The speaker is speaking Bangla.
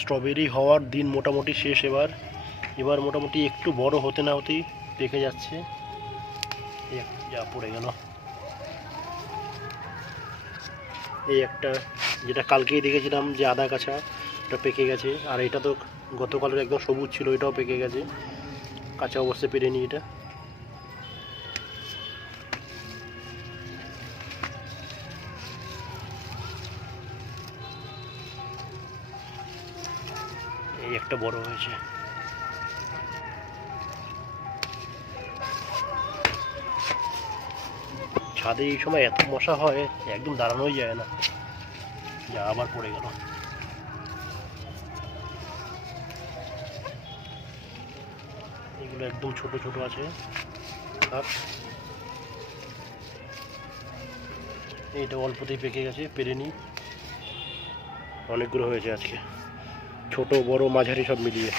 স্ট্রবেরি হওয়ার দিন মোটামুটি শেষ। এবার মোটামুটি একটু বড় হতে না হতেই পেকে যাচ্ছে। যা পড়ে গেল। এই একটা যেটা কালকেই দেখেছিলাম যে আদা কাছা, এটা পেকে গেছে। আর এটা তো গতকালের একদম সবুজ ছিল, এটাও পেকে গেছে। কাঁচা অবস্থায় পেরে নিই এটা। এই একটা বড় হয়েছে। ছাদে এই সময় এত মশা হয়, একদম দাঁড়ানোই যায় না। যা আবার পড়ে গেল। এগুলো একদম ছোট ছোট আছে। আর এইটা অল্পতেই পেকে গেছে, পেরে নিই। অনেকগুলো হয়েছে আজকে, ছোট বড় মাঝারি সব মিলিয়ে।